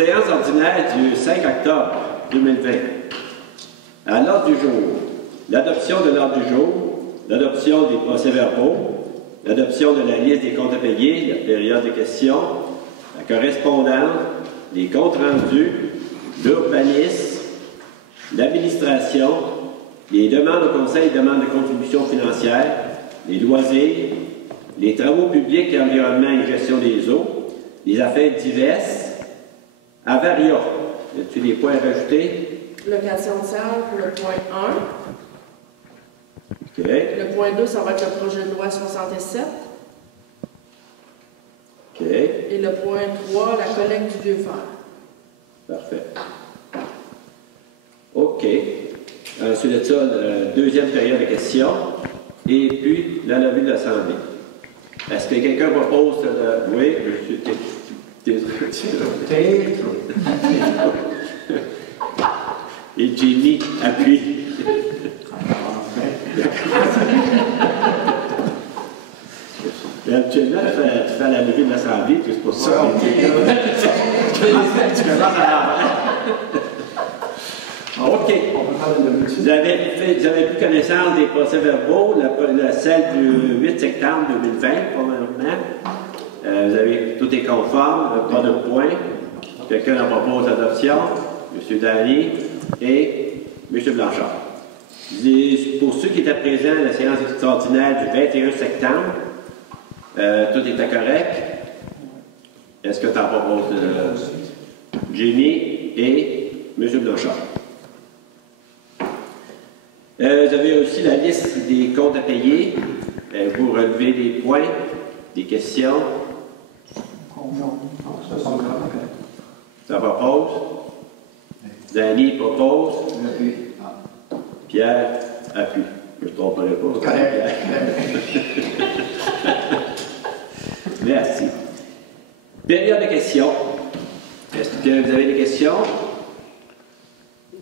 Séance ordinaire du 5 octobre 2020. À l'ordre du jour, l'adoption de l'ordre du jour, l'adoption des procès-verbaux, l'adoption de la liste des comptes à payer, la période de questions, la correspondance, les comptes rendus, l'urbanisme, l'administration, les demandes au conseil et demandes de contribution financière, les loisirs, les travaux publics et environnement et gestion des eaux, les affaires diverses, Avaria. Y a-t-il des points à rajouter? Location de salle pour le point 1. OK. Le point 2, ça va être le projet de loi 67. OK. Et le point 3, la collecte du vieux fer. Parfait. OK. Ensuite de ça, la deuxième période de questions. Et puis, la levée de l'Assemblée. Est-ce que quelqu'un propose... Oui, je suis... Et Jimmy appuie. Actuellement, tu fais la levée de l'Assemblée, puis c'est pour ça. Tu commences à l'envers. OK. Vous avez pris connaissance des procès-verbaux, celle du 8 septembre 2020, probablement. Vous avez, tout est conforme, pas de point. Quelqu'un en propose l'adoption, M. Daly et M. Blanchard. Pour ceux qui étaient présents à la séance extraordinaire du 21 septembre, tout était correct. Est-ce que tu en proposes Jenny et M. Blanchard? Vous avez aussi la liste des comptes à payer. Vous relevez des points, des questions. Ça propose. Danny propose. Pierre appuie. Je ne me tromperai pas. Pierre. Merci. Période de questions. Est-ce que vous avez des questions?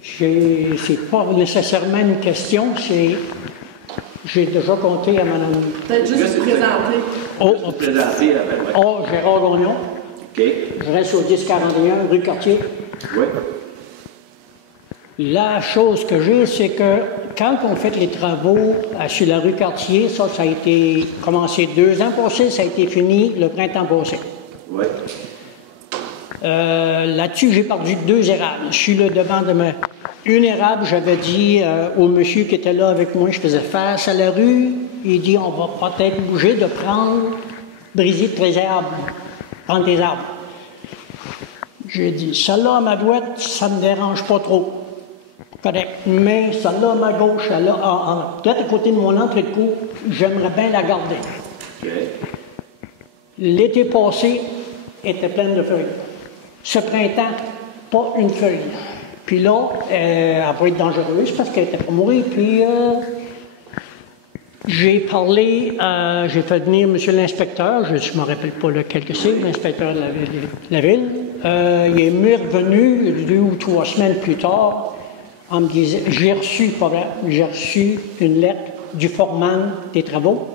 C'est pas nécessairement une question, c'est... J'ai déjà compté à Mme... Peut-être juste vous présenter. Gérard Gagnon. OK. Je reste au 1041, rue Cartier. Oui. La chose que j'ai, c'est que quand on fait les travaux sur la rue Cartier, ça a été commencé 2 ans passés, ça a été fini le printemps passé. Oui. Là-dessus, j'ai perdu 2 érables. Je suis là devant de ma... Une érable, j'avais dit au monsieur qui était là avec moi, je faisais face à la rue, il dit, on va peut-être bouger de briser tes arbres, prendre tes arbres. J'ai dit, celle-là à ma droite, ça ne me dérange pas trop. Correct. Mais celle-là à ma gauche, peut-être à côté de mon entrée de cour, j'aimerais bien la garder. Okay. L'été passé était pleine de feuilles. Ce printemps, pas une feuille. Puis là, elle va être dangereuse parce qu'elle était pour mourir. Puis j'ai parlé, j'ai fait venir M. l'inspecteur, je ne me rappelle pas lequel que c'est, l'inspecteur de la ville. Il est revenu 2 ou 3 semaines plus tard, en me disant, j'ai reçu une lettre du foreman des travaux.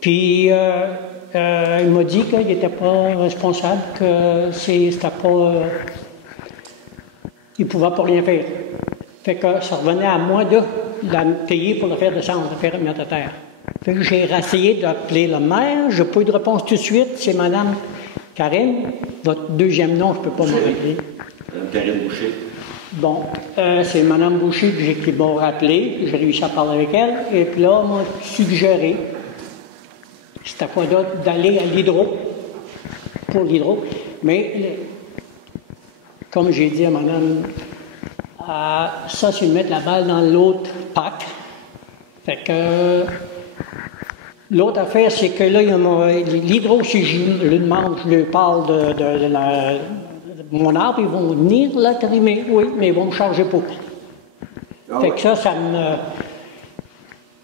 Puis il m'a dit qu'il n'était pas responsable, que c'était pas... il ne pouvait pas rien faire. Fait que ça revenait à moi de la payer pour le faire descendre, de faire mettre à terre. Fait que j'ai essayé d'appeler le maire, je n'ai pas eu de réponse tout de suite, c'est Mme Karine. Votre deuxième nom, je ne peux pas me rappeler. Mme Karine Boucher. Bon, c'est Mme Boucher qui m'a rappelé, j'ai réussi à parler avec elle, et puis là, on m'a suggéré, c'était quoi d'autre, d'aller à l'hydro, pour l'hydro, mais comme j'ai dit à Mme, ça c'est de mettre la balle dans l'autre pack. Fait que l'autre affaire, c'est que là, l'hydro, si je lui demande, je lui parle de mon arbre, ils vont venir là, trimmer, oui, mais ils vont me charger pour. Fait que ça me...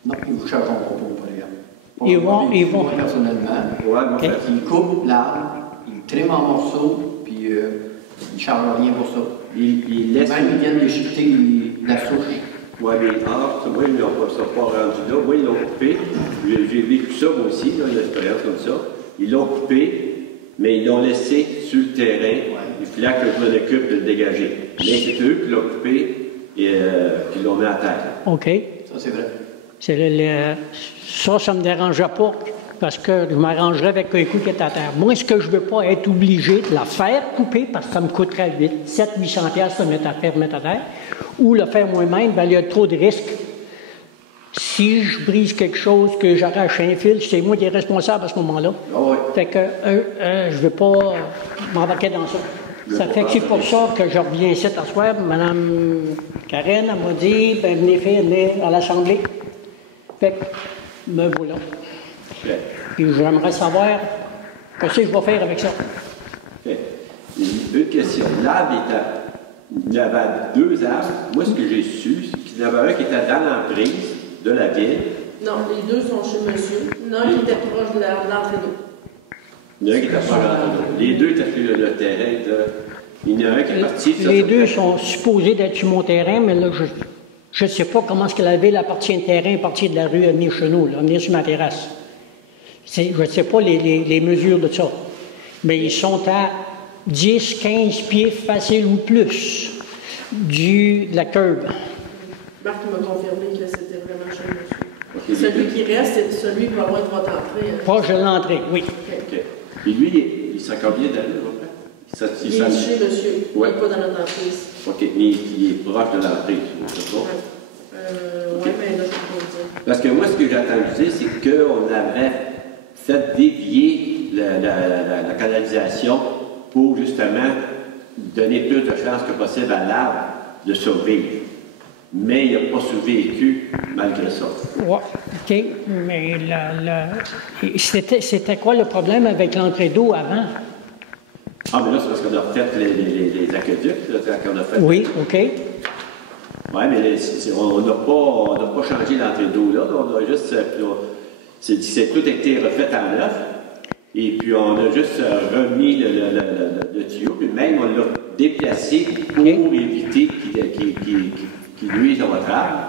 Non, ils vous chargeront pas pour les gars. Ils vont... Personnellement, ils coupent l'arbre, ils triment en morceaux, puis ils ne chargent rien pour ça. Ils laissent... Même ils viennent déchiqueter la souche. Oui, mais oui, ils n'ont pas rendu là. Oui, ils l'ont coupé. J'ai vécu ça, moi aussi, là, une expérience comme ça. Ils l'ont coupé, mais ils l'ont laissé sur le terrain. Il fallait que je m'en occupe de le dégager. Mais c'est eux qui l'ont coupé et qui l'ont mis à terre. OK. Ça, c'est vrai. Ça ne me dérangeait pas parce que je m'arrangerais avec un coup qui est à terre. Moi, ce que je ne veux pas être obligé de la faire couper parce que ça me coûterait 700-800 piastres de mettre à terre, ou le faire moi-même, ben, il y a trop de risques. Si je brise quelque chose, que j'arrache un fil, c'est moi qui est responsable à ce moment-là. Oh oui. Fait que je ne veux pas m'embarquer dans ça. Ça fait que c'est pour ça que je reviens ici à soir. Mme Karen, elle m'a dit, ben, venez à l'Assemblée. Fait que, me voilà. Okay. Puis j'aimerais savoir ce que je vais faire avec ça. Okay. Une question. L'arbre il y avait 2 arbres. Moi, ce que j'ai su, c'est qu'il y en avait un qui était dans l'emprise de la ville. Non, les 2 sont chez monsieur. L'un qui était proche de l'entrée d'eau. Il y en a un qui était proche de l'entrée d'eau. Les 2 étaient sur le terrain. Il y en a un qui est parti. Les 2 sont supposés d'être sur mon terrain, mais là, je ne sais pas comment est-ce que la ville appartient au terrain, partir de la rue, à venir chez nous, à venir sur ma terrasse. Je ne sais pas les mesures de ça. Mais ils sont à 10, 15 pieds faciles ou plus de la curb. Marc m'a confirmé que c'était vraiment chez monsieur. Celui qui reste, c'est celui qui va avoir droit d'entrée. Proche de l'entrée, oui. OK. Et lui, il s'en combien d'années, à peu près? Il est chez monsieur, ouais. Il n'est pas dans notre entreprise. OK, mais il est proche de l'entrée, c'est ça? Oui, mais là, je ne peux pas le dire. Parce que moi, ce que j'ai entendu dire, c'est qu'on avait fait dévier la canalisation pour justement donner plus de chances que possible à l'arbre de survivre. Mais il n'a pas survécu malgré ça. Oui, OK. Mais c'était quoi le problème avec l'entrée d'eau avant? Ah, mais là, c'est parce qu'on a refait les aqueducs, là, qu'on a fait. Oui, OK. Oui, mais on n'a pas changé l'entrée d'eau là. On a juste. C'est tout été refait en neuf. Et puis, on a juste remis le tuyau, puis même on l'a déplacé pour éviter qu'il nuise à votre arbre.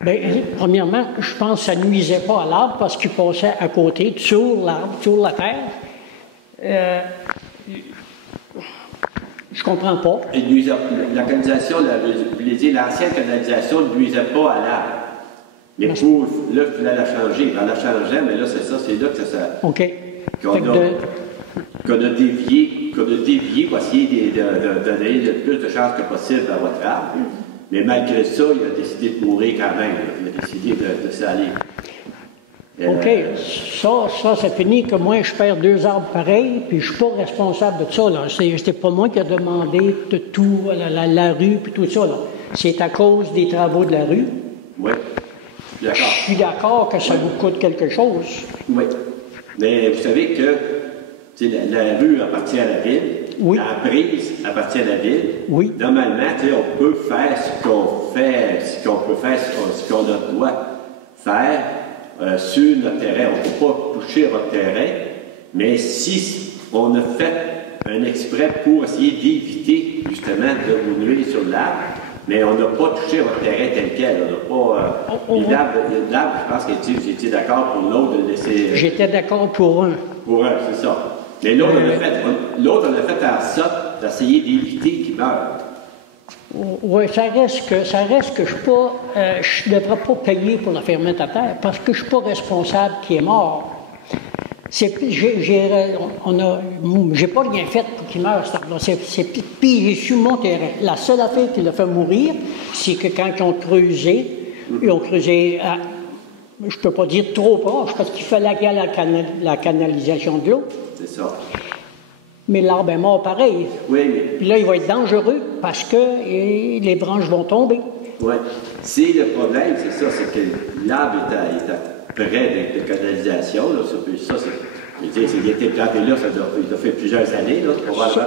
Bien, premièrement, je pense que ça ne nuisait pas à l'arbre parce qu'il passait à côté, sur l'arbre, sur la terre. Je comprends pas. La canalisation, l'ancienne canalisation ne nuisait pas à l'arbre. Mais là, il fallait la changer. On la changeait, mais là, c'est là que ça. OK. Qu'on a dévié pour essayer de donner le plus de chances que possible à votre arbre. Mais malgré ça, il a décidé de mourir quand même. Il a décidé de s'aller. OK. Ça, c'est fini que moi, je perds 2 arbres pareils, puis je ne suis pas responsable de ça. C'est pas moi qui ai demandé de tout, la rue, puis tout ça. C'est à cause des travaux de la rue. Oui. Je suis d'accord que ça vous coûte quelque chose. Oui. Mais vous savez que la rue appartient à la ville. Oui. La prise appartient à la ville. Oui. Normalement, on peut faire ce qu'on a le droit de faire sur notre terrain. On ne peut pas toucher votre terrain, mais si on a fait un exprès pour essayer d'éviter justement de vous nuire sur l'arbre, mais on n'a pas touché votre terrain tel quel. On n'a pas. L'arbre, je pense que vous étiez d'accord pour l'autre de laisser. J'étais d'accord pour un. Pour un, c'est ça. Mais l'autre, on a fait en sorte d'essayer d'éviter qu'il meure. Oui, ça reste que je ne devrais pas payer pour le faire mettre à terre parce que je ne suis pas responsable qui est mort. J'ai pas rien fait pour qu'il meure, cet arbre-là. C'est pigé sur mon terrain. La seule affaire qui l'a fait mourir, c'est que quand ils ont creusé, je ne peux pas dire trop proche, parce qu'il fallait qu'il y ait la canalisation de l'eau. C'est ça. Mais l'arbre est mort pareil. Oui, mais. Puis là, il va être dangereux parce que les branches vont tomber. Oui. C'est le problème, c'est ça, c'est que l'arbre est près de canalisation. Là, il a été planté là, ça fait plusieurs années.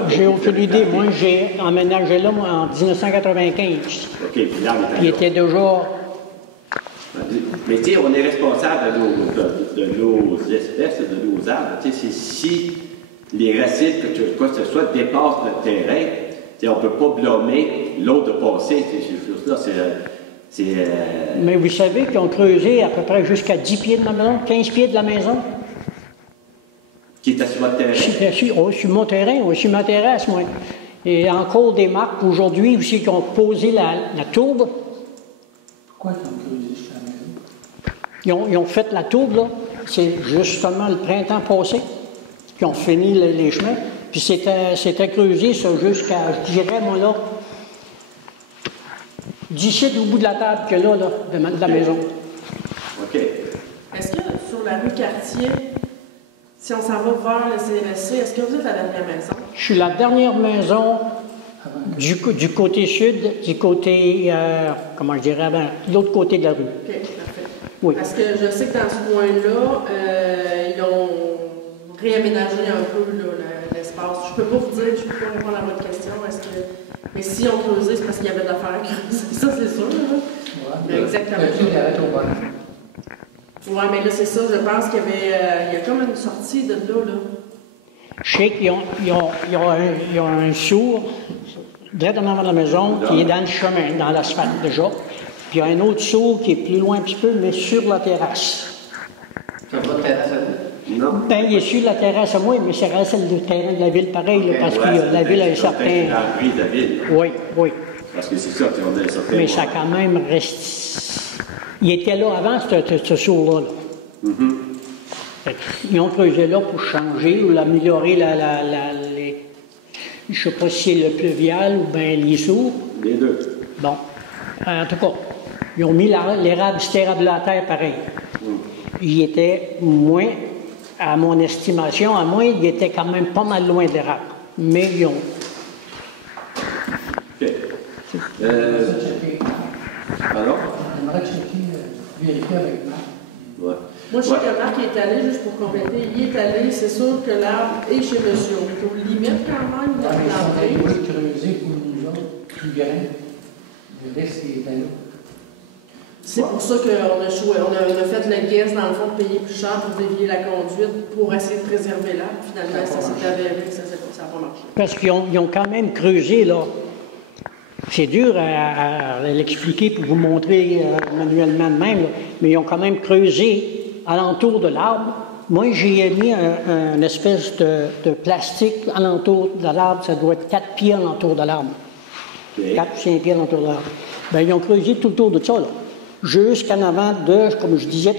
J'ai aucune idée. Moi, j'ai emménagé là en 1995. OK, puis l'arbre il était déjà. Mais tu sais, on est responsable de nos espèces, de nos arbres. Tu sais, si les racines, quoi que ce soit, dépassent notre terrain, on ne peut pas blâmer l'autre de passer. Ces choses-là, Mais vous savez qu'ils ont creusé à peu près jusqu'à 10 pieds de ma maison, 15 pieds de la maison? Qui était sur votre terrain? Sur mon terrain, sur ma terrasse, moi. Et encore des marques aujourd'hui aussi qui ont posé la tourbe. Pourquoi ils ont creusé jusqu'à la maison? Ils ont fait la tourbe, là. C'est justement le printemps passé qu'ils ont fini les chemins. Puis c'était creusé, ça, jusqu'à, je dirais, moi, là, d'ici au bout de la table que là, de la maison. OK. Est-ce que sur la rue Cartier, si on s'en va vers le CRSC, est-ce que vous êtes la dernière maison? Je suis la dernière maison du côté sud, du côté, comment je dirais, de l'autre côté de la rue. OK, parfait. Oui. Parce que je sais que dans ce coin-là, ils ont réaménagé un peu là, l'espace. Je ne peux pas vous dire, je ne peux pas répondre à votre question. Mais si on creusait, c'est parce qu'il y avait de l'affaire à creuser. Ça, c'est sûr. Là. Ouais. Mais exactement. Oui, mais là, c'est ça. Je pense qu'il y a comme une sortie de là. Je sais qu'ils ont un sourd, directement avant la maison, qui est dans le chemin, dans l'asphalte déjà. Puis il y a un autre sourd qui est plus loin un petit peu, mais sur la terrasse. Sur votre terrasse à vous? Non. Ben, il est sur la terrasse à moi, mais c'est celle du terrain de la ville pareil, là, parce que la ville a un certain... C'est l'entrée de la ville. Oui. Parce que c'est ça, on a un certain... Mais ça a quand même resté... Il était là avant, ce sourd-là. Là. Ils ont creusé là pour changer ou améliorer les... Je ne sais pas si c'est le pluvial ou bien les sourds. Les deux. Bon. En tout cas, ils ont mis l'érable, cet érable à terre pareil. Il était moins, à mon estimation, il était quand même pas mal loin de l'érable. Mais ils ont... OK. Pardon? J'aimerais checker, vérifier avec Marc. Ouais. Moi, je sais que Marc est allé, juste pour compléter, il est allé, c'est sûr que l'arbre est chez monsieur. On est aux limites quand même de Ils sont allés l'entrée. creuser pour nous autres, plus grand. Le reste était là. C'est pour ça qu'on a fait le guess, dans le fond, de payer plus cher pour dévier la conduite, pour essayer de préserver l'arbre. Finalement, ça s'est avéré que ça n'a pas marché. Parce qu'ils ont quand même creusé, là. C'est dur à l'expliquer pour vous montrer manuellement de même, là. Mais ils ont quand même creusé alentour de l'arbre. Moi, j'ai mis une espèce de plastique alentour de l'arbre. Ça doit être 4 pieds alentour de l'arbre. Okay. 4 ou 5 pieds alentour de l'arbre. Bien, ils ont creusé tout autour de ça, là. Jusqu'en avant de, comme je disais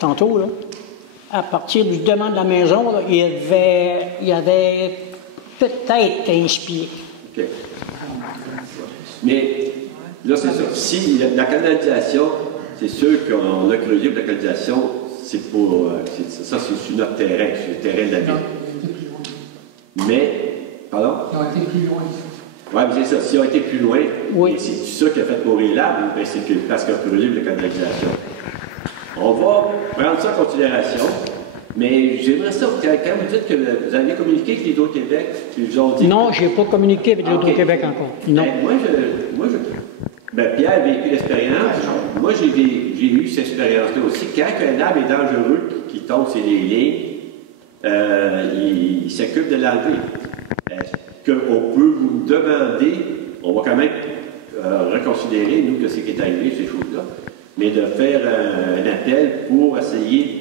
tantôt là, à partir du devant de la maison, là, il y avait peut-être 15 pieds. OK. Mais là, c'est ça. Si la canalisation, c'est sûr qu'on a creusé pour la canalisation, c'est pour. Ça, c'est sur notre terrain, sur le terrain de la ville. Mais. Pardon? Ils ont été plus loin. Oui, mais c'est ça. S'ils ont été plus loin, Oui. et c'est ça qui a fait mourir l'arbre, ben c'est parce qu'on a creusé pour la canalisation. On va prendre ça en considération. Mais j'aimerais ça, quand vous dites que vous avez communiqué avec l'Hydro-Québec, ils ont dit... Non, je n'ai pas communiqué avec l'Hydro-Québec encore. Non. Ben, Pierre a vécu l'expérience. Moi, j'ai eu cette expérience-là aussi. Quand un arbre est dangereux, qui tombe sur les lignes, il s'occupe de l'enlever. Est-ce qu'on peut vous demander, on va quand même reconsidérer, nous, que c'est qui est arrivé, ces choses-là, mais de faire un appel pour essayer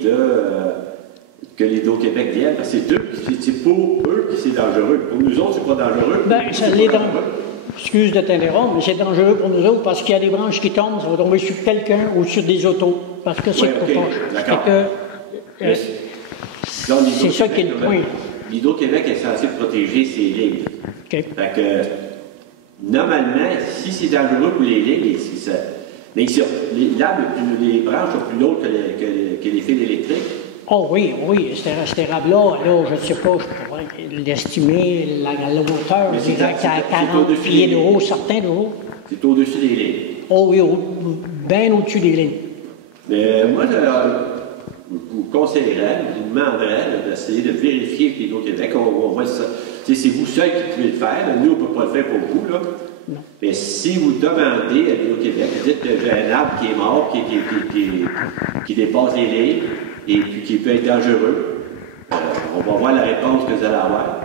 que l'Hydro-Québec vienne, parce que c'est pour eux que c'est dangereux. Pour nous autres, c'est pas dangereux. Ben, ça l'est dangereux. Excuse de t'interrompre, mais c'est dangereux pour nous autres parce qu'il y a des branches qui tombent, ça va tomber sur quelqu'un ou sur des autos, parce que c'est trop proche. C'est ça qui est le point. L'Hydro-Québec est censé protéger ses lignes. Okay. Fait que, normalement, si c'est dangereux pour les lignes, mais l'arbre, les branches sont plus lourdes que les fils électriques. Oh oui, cet érable-là, je ne sais pas, je pourrais l'estimer, la hauteur, je dirais qu'à 40 pieds de haut, certains de haut. C'est au-dessus des lignes. Oh oui, bien au-dessus des lignes. Mais moi, je vous conseillerais, je vous demanderais d'essayer de vérifier avec l'Hydro-Québec. On voit ça. C'est vous seul qui pouvez le faire. Nous, on ne peut pas le faire pour vous. Là. Non. Mais si vous demandez à l'Hydro-Québec, vous dites que j'ai un arbre qui est mort, qui dépasse les lignes, et puis qui peut être dangereux, on va voir la réponse que vous allez avoir.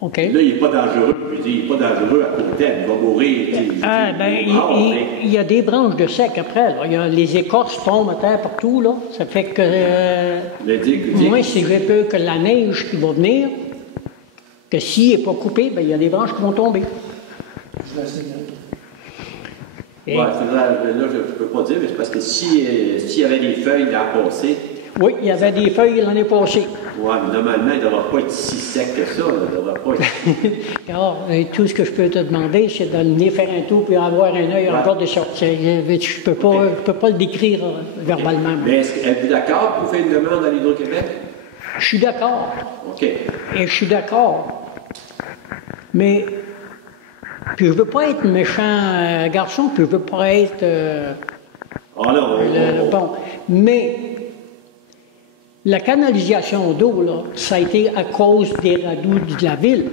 OK. Là, il n'est pas dangereux. Je veux dire, il n'est pas dangereux à court terme. Il va mourir. Ah, ben, il y a des branches de sec après. Là. Les écorces tombent à terre partout. Là. Ça fait que. Moi, si j'ai peur que la neige qui va venir, que s'il n'est pas coupé, ben, il y a des branches qui vont tomber. Je vais essayer. Ouais, là, je ne peux pas dire, mais c'est parce que s'il y avait des feuilles l'an passé. Oui, il y avait des feuilles l'année passée. Oui, mais normalement, il ne devrait pas être si sec que ça. Il ne devrait pas être... Alors, tout ce que je peux te demander, c'est de venir faire un tour et avoir un œil encore de sortie. Je ne peux pas le décrire verbalement. Mais êtes-vous d'accord pour faire une demande à l'Hydro-Québec? Je suis d'accord. OK. Et je suis d'accord. Mais, puis je ne veux pas être méchant garçon, puis je ne veux pas être... bon, mais... La canalisation d'eau, là, ça a été à cause des radous de la ville,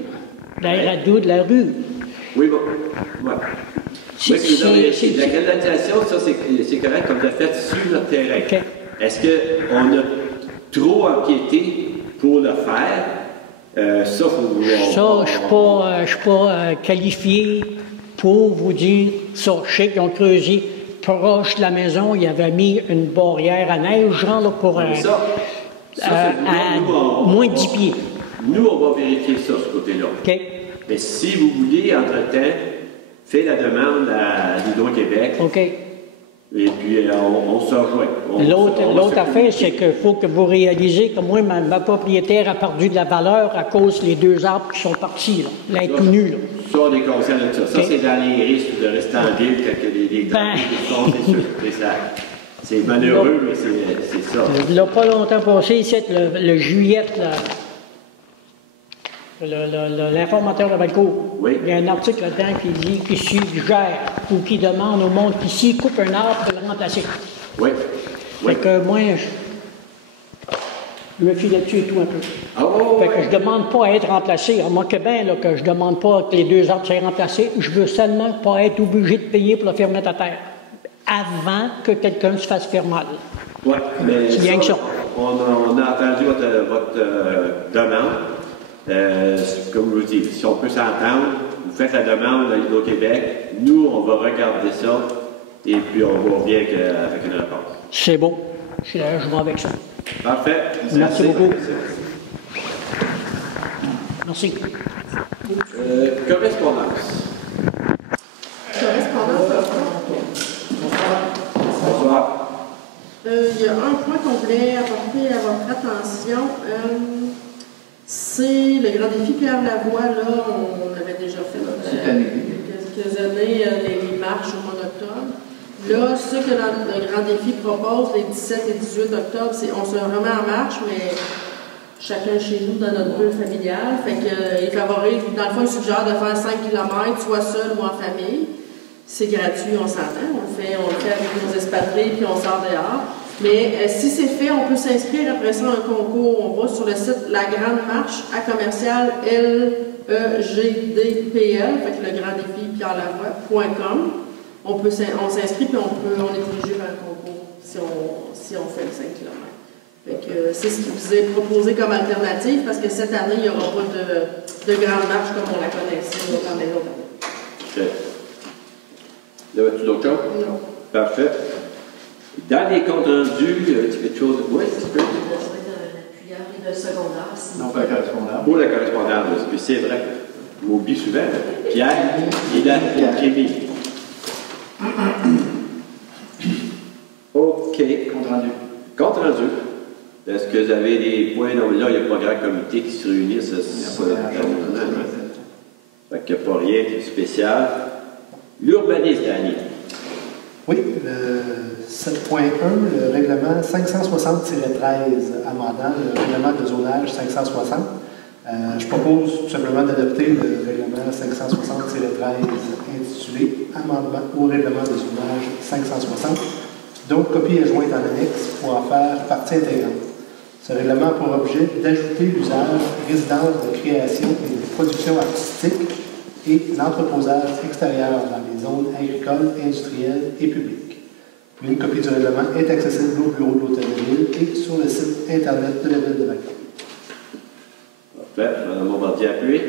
des radous de la rue. Oui, bon. Ouais. La canalisation, ça, c'est correct comme de fait sur notre terrain. Okay. Est-ce qu'on a trop empiété pour le faire? Ça, je ne suis pas qualifié pour vous dire ça. Je sais qu'ils ont creusé proche de la maison, ils avaient mis une barrière à neige, genre, là, pour... à moins de 10 pieds. Nous, on va vérifier ça, ce côté-là. OK. Mais si vous voulez, entre-temps, faites la demande à l'Hydro-Québec. OK. Et puis, on se rejoint. L'autre affaire, c'est qu'il faut que vous réalisez que moi, ma propriétaire a perdu de la valeur à cause des 2 arbres qui sont partis, là. Là, tout nu, là. Ça, on est conscient de ça. Okay. Ça, c'est dans les risques de rester en ville quand les c'est malheureux, mais c'est ça. Il n'y a pas longtemps passé, ici, le juillet, l'informateur de Valcourt, oui. Il y a un article là-dedans qui dit qu'il suggère ou qui demande au monde qui, s'il coupe un arbre, de le remplacer. Oui. Fait que moi, je me fie là-dessus et tout un peu. Fait que je ne demande pas à être remplacé. Moi, que bien que je ne demande pas que les 2 arbres soient remplacés, je veux seulement pas être obligé de payer pour le faire mettre à terre avant que quelqu'un se fasse faire mal. Oui, mais c'est bien que ça. On a entendu votre demande. Comme je vous dis, si on peut s'entendre, vous faites la demande à l'Hydro-Québec, nous, on va regarder ça, et puis on va bien avec une réponse. C'est bon. Je vais avec ça. Parfait. Merci beaucoup. Merci. Correspondance. Il y a un point qu'on voulait apporter à votre attention. C'est le grand défi Pierre Lavoie. Là, on avait déjà fait quelques années les marches au mois d'octobre. Là, ce que le grand défi propose les 17 et 18 octobre, c'est on se remet en marche, mais chacun chez nous dans notre bulle familiale. Fait qu'il favorise, dans le fond, il suggère de faire 5 km, soit seul ou en famille. C'est gratuit, on s'entend. On le fait avec nos expatriés, puis on sort dehors. Mais si c'est fait, on peut s'inscrire après ça à un concours. On va sur le site La Grande Marche à commercial LEGDPL, fait que le grand défi pierrelavoie.com. On s'inscrit puis on est dirigé vers un concours si on fait le 5 km. Fait que c'est ce qui vous est proposé comme alternative parce que cette année, il n'y aura pas de grande marche comme on la connaissait dans les autres années. OK. L'avais-tu d'autres choses? Non. Parfait. Dans les comptes rendus, tu fais quelque chose? Oui, tu peux. De secondaire. Non, pas la correspondance. Pour la correspondance, puis c'est vrai. Je m'oublie souvent. Pierre, il a Jérémy. OK. Compte rendu. Compte rendu. Est-ce que vous avez des points? Non, là, il n'y a pas grand comité qui se réunit. Ça, fait qu'il n'y a pas rien de spécial. L'urbanisme, Daniel. Oui, le 7.1, le règlement 560-13 amendant le règlement de zonage 560. Je propose tout simplement d'adopter le règlement 560-13 intitulé Amendement au règlement de zonage 560, dont copie est jointe en annexe pour en faire partie intégrante. Ce règlement a pour objet d'ajouter l'usage résidence de création et de production artistique et l'entreposage extérieur dans les zones agricoles, industrielles et publiques. Une copie du règlement est accessible au bureau de l'Hôtel de Ville et sur le site Internet de la Ville de Valcourt. Parfait. Mme Bombardier appuie.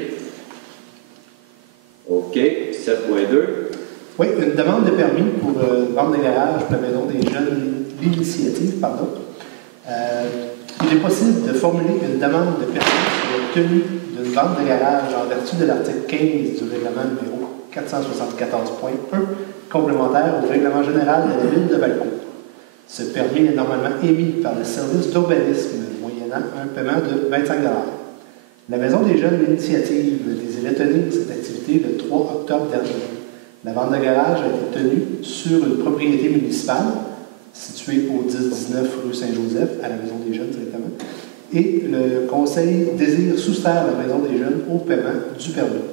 OK. 7.2. Oui, une demande de permis pour vente de garage pour la Maison des Jeunes, l'initiative, pardon. Il est possible de formuler une demande de permis pour la tenue d'une vente de garage en vertu de l'article 15 du règlement numéro 474.1, complémentaire au règlement général de la ville de Valcourt. Ce permis est normalement émis par le service d'urbanisme, moyennant un paiement de 25 $. La Maison des Jeunes, l'initiative, désirait tenir cette activité le 3 octobre dernier. La vente de garage a été tenue sur une propriété municipale située au 10-19 rue Saint-Joseph, à la Maison des Jeunes directement, et le Conseil désire soustraire la Maison des Jeunes au paiement du permis.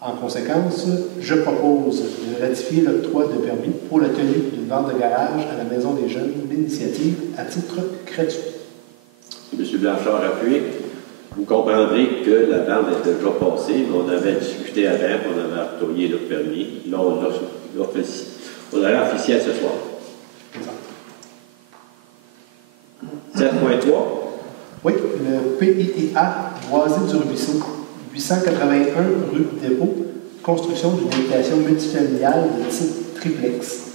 En conséquence, je propose de ratifier l'octroi de permis pour la tenue d'une vente de garage à la Maison des Jeunes, l'initiative à titre gratuit. M. Blanchard appuie. Vous comprendrez que la vente est déjà passée, mais on avait discuté avant, on avait octroyé le permis. Là, on l'a officiel ce soir. 7.3. Oui, le PIIA Boisé du Ruisseau, 881 rue Dépôt, construction d'une habitation multifamiliale de type triplex.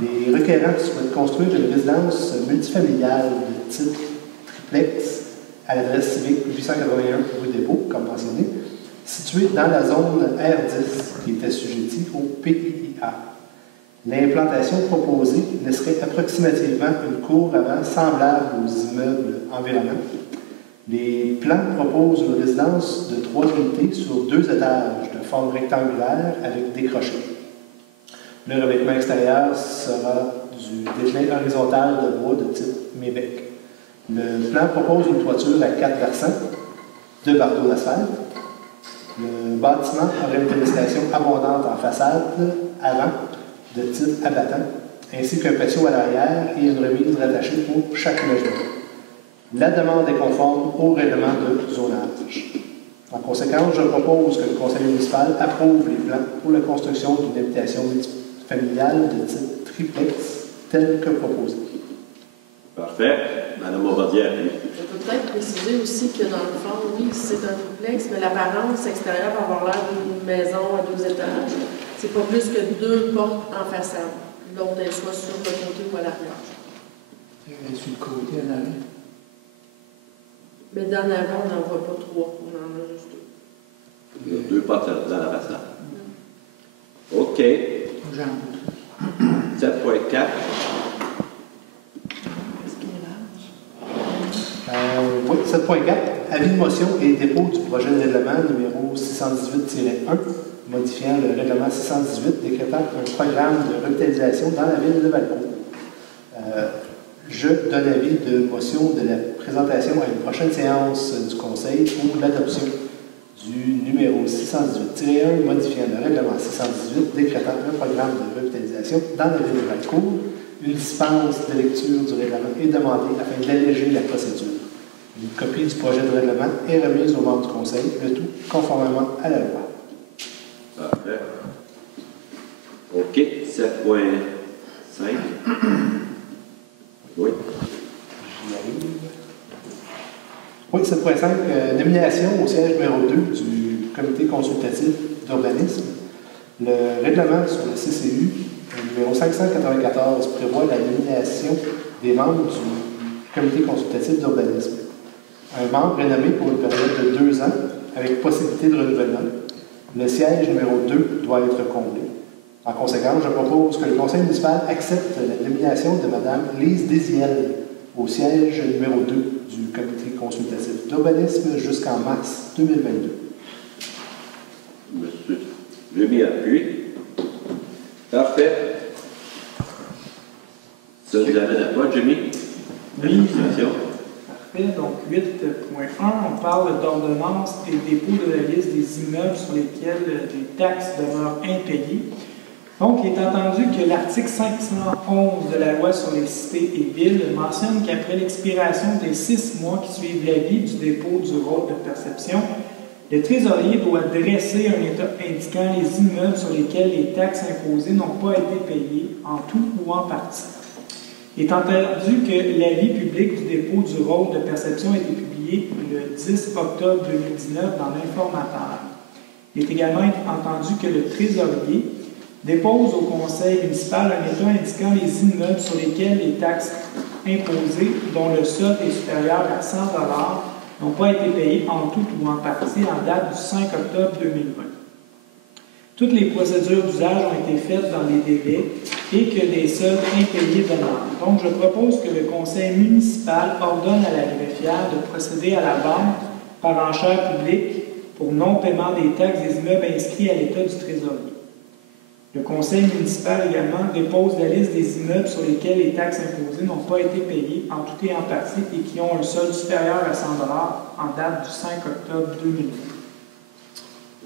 Les requérants souhaitent construire une résidence multifamiliale de type triplex à l'adresse civique 881 rue Dépôt, comme mentionné, située dans la zone R10 qui est assujettie au PIIA. L'implantation proposée laisserait approximativement une cour avant semblable aux immeubles environnants. Les plans proposent une résidence de 3 unités sur 2 étages de forme rectangulaire avec des crochets. Le revêtement extérieur sera du déclin horizontal de bois de type Mébec. Le plan propose une toiture à 4 versants, 2 bardeaux d'asphalte. Le bâtiment aurait une fenestration abondante en façade avant de type abattant, ainsi qu'un patio à l'arrière et une remise rattachée pour chaque logement. La demande est conforme au règlement de zonage. En conséquence, je propose que le conseil municipal approuve les plans pour la construction d'une habitation multifamiliale de type triplex, tel que proposé. Parfait. Madame Auverdière. Je peux peut-être préciser aussi que dans le fond, oui, c'est un triplex, mais l'apparence extérieure va avoir l'air d'une maison à 2 étages. C'est pas plus que 2 portes en façade. L'autre, elle soit sur le côté ou à l'arrière. Sur le côté, à l'arrière. Mais d'en avant, on n'en voit pas 3. On en a juste 2. Il y a 2 portes dans la façade. OK. 7.4. Oui, 7.4. Avis de motion et dépôt du projet de règlement numéro 618-1, modifiant le règlement 618, décrétant un programme de revitalisation dans la ville de Valcourt. Je donne avis de motion de la présentation à une prochaine séance du Conseil pour l'adoption du numéro 618-1, modifiant le règlement 618, décrétant un programme de revitalisation dans la ville de Valcourt. Une dispense de lecture du règlement est demandée afin d'alléger la procédure. Une copie du projet de règlement est remise aux membres du Conseil, le tout conformément à la loi. Parfait. OK. 7.5. Oui. J'y arrive. Oui, 7.5. Nomination au siège numéro 2 du comité consultatif d'urbanisme. Le règlement sur le CCU, numéro 594, prévoit la nomination des membres du comité consultatif d'urbanisme. Un membre est nommé pour une période de 2 ans, avec possibilité de renouvellement. Le siège numéro 2 doit être comblé. En conséquence, je propose que le conseil municipal accepte la nomination de Mme Lise Désiel au siège numéro 2 du comité consultatif d'urbanisme jusqu'en mars 2022. Monsieur, j'ai mis appui. Parfait. Ça nous amène à quoi, Jimmy? Oui. Parfait. Donc, 8.1, on parle d'ordonnance et dépôt de la liste des immeubles sur lesquels les taxes demeurent impayées. Donc, il est entendu que l'article 511 de la loi sur les cités et villes mentionne qu'après l'expiration des 6 mois qui suivent l'avis du dépôt du rôle de perception, le trésorier doit dresser un état indiquant les immeubles sur lesquels les taxes imposées n'ont pas été payées en tout ou en partie. Il est entendu que l'avis public du dépôt du rôle de perception a été publié le 10 octobre 2019 dans l'Informateur. Il est également entendu que le trésorier dépose au conseil municipal un état indiquant les immeubles sur lesquels les taxes imposées, dont le solde est supérieur à 100 $, n'ont pas été payées en tout ou en partie en date du 5 octobre 2020. Toutes les procédures d'usage ont été faites dans les délais et que des soldes impayés demeurent. Donc, je propose que le conseil municipal ordonne à la greffière de procéder à la vente par enchère publique pour non-paiement des taxes des immeubles inscrits à l'état du trésorier. Le conseil municipal également dépose la liste des immeubles sur lesquels les taxes imposées n'ont pas été payées en tout et en partie et qui ont un solde supérieur à 100 $ en date du 5 octobre 2020.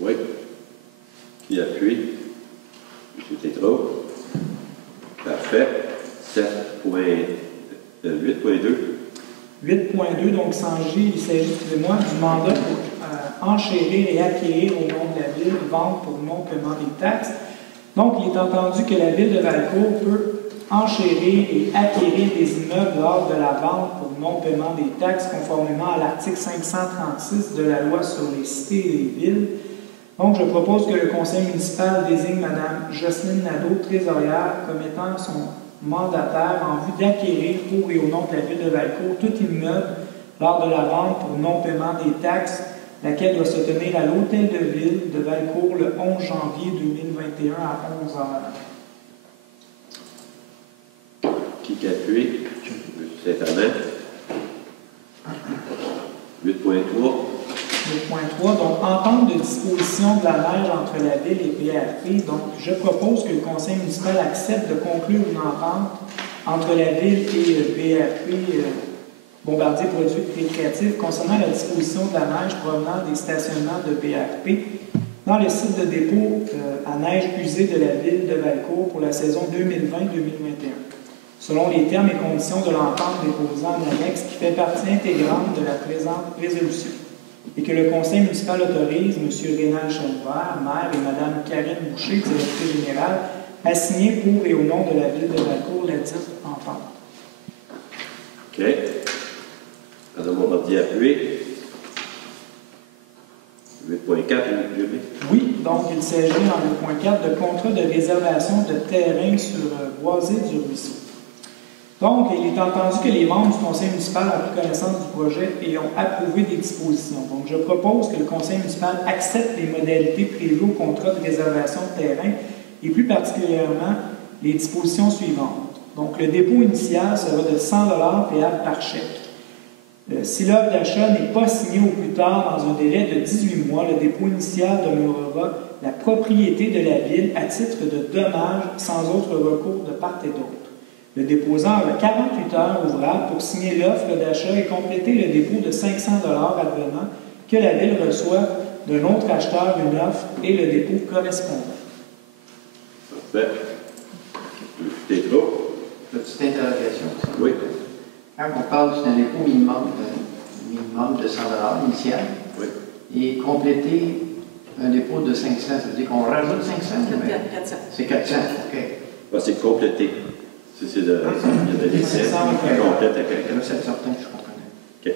Oui. Qui appuie? M. Tétrault. Parfait. 8.2. 8.2, donc il s'agit, excusez-moi, du mandat pour enchérir et acquérir au nom de la ville, vente pour non-paiement des taxes. Donc, il est entendu que la ville de Valcourt peut enchérir et acquérir des immeubles lors de la vente pour non-paiement des taxes conformément à l'article 536 de la loi sur les cités et les villes. Donc, je propose que le conseil municipal désigne Mme Jocelyne Nadeau, trésorière, comme étant son mandataire en vue d'acquérir pour et au nom de la ville de Valcourt tout immeuble lors de la vente pour non-paiement des taxes, laquelle doit se tenir à l'Hôtel de Ville de Valcourt le 11 janvier 2021 à 11 h. Qui appuie? M. Saint-Amand. 8.3. 8.3, donc entente de disposition de la neige entre la ville et BRP. Donc, je propose que le conseil municipal accepte de conclure une entente entre la ville et BRP, Bombardier Produits Récréatifs, concernant la disposition de la neige provenant des stationnements de BRP dans le site de dépôt à neige usée de la ville de Valcourt pour la saison 2020-2021, selon les termes et conditions de l'entente déposée en annexe qui fait partie intégrante de la présente résolution, et que le conseil municipal autorise M. Rénal Chenevert, maire, et Mme Karine Boucher, directrice générale, à signer pour et au nom de la ville de Valcourt la dite entente. OK. Mme Bombardier appuyé. 8.4, Oui, donc il s'agit en 8.4 de contrat de réservation de terrain sur Boisé du Ruisseau. Donc, il est entendu que les membres du conseil municipal ont pris connaissance du projet et ont approuvé des dispositions. Donc, je propose que le conseil municipal accepte les modalités prévues au contrat de réservation de terrain et plus particulièrement les dispositions suivantes. Donc, le dépôt initial sera de 100 $ payable par chèque. Si l'offre d'achat n'est pas signée au plus tard dans un délai de 18 mois, le dépôt initial demeurera la propriété de la ville à titre de dommage sans autre recours de part et d'autre. Le déposant aura 48 heures ouvrables pour signer l'offre d'achat et compléter le dépôt de 500 $ advenant que la ville reçoit d'un autre acheteur une offre et le dépôt correspondant. Parfait. Tétrault. Petite interrogation. Oui. Quand on parle d'un dépôt minimum de 100 $ initial, Oui. et compléter un dépôt de 500, ça veut dire qu'on rajoute 500? 400. C'est 400, OK. C'est complété. C'est il y a des essais complètes à quelqu'un. C'est certain que je comprenais. OK.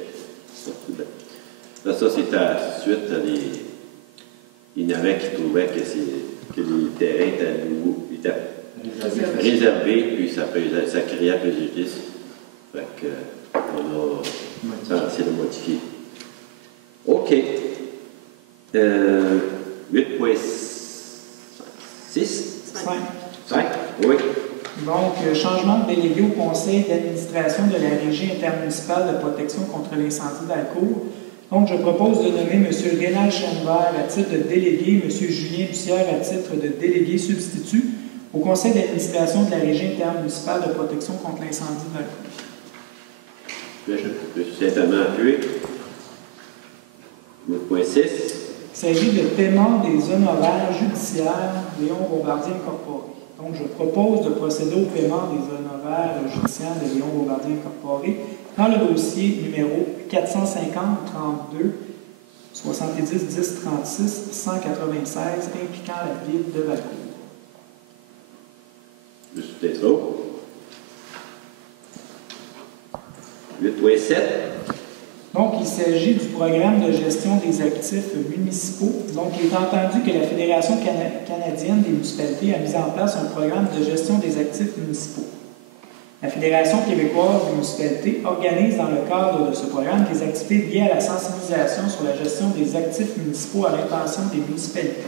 Là, ça, c'est à suite à des. Il y en avait qui trouvaient que les terrains étaient réservés, puis ça créait préjudice. Fait que, on a essayé de modifier. OK. 8.6. 5. Oui. Donc, changement de délégué au conseil d'administration de la Régie intermunicipale de protection contre l'incendie d'Alcourt. Donc, je propose de nommer M. Rénal Chenevert à titre de délégué, M. Julien Bussière à titre de délégué substitut au conseil d'administration de la Régie intermunicipale de protection contre l'incendie d'Alcourt. Je suis totalement appuyé. 8.6. Il s'agit de paiement des honoraires judiciaires Léon Bombardier Incorporé. Donc, je propose de procéder au paiement des honoraires judiciaires de Léon Bombardier Incorporé dans le dossier numéro 450-32 70-10-36 196 impliquant la ville de Valcourt. Je suis Tétrault. 8.7. Donc, il s'agit du programme de gestion des actifs municipaux. Donc, il est entendu que la Fédération canadienne des municipalités a mis en place un programme de gestion des actifs municipaux. La Fédération québécoise des municipalités organise dans le cadre de ce programme des activités liées à la sensibilisation sur la gestion des actifs municipaux à l'intention des municipalités.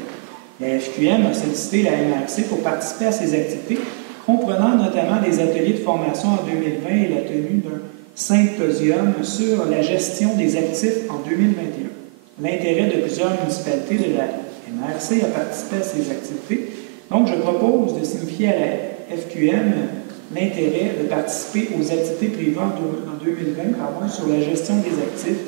La FQM a sollicité la MRC pour participer à ces activités, comprenant notamment des ateliers de formation en 2020 et la tenue d'un symposium sur la gestion des actifs en 2021. L'intérêt de plusieurs municipalités de la MRC a participé à ces activités. Donc, je propose de signifier à la FQM l'intérêt de participer aux activités prévues en 2020 sur la gestion des actifs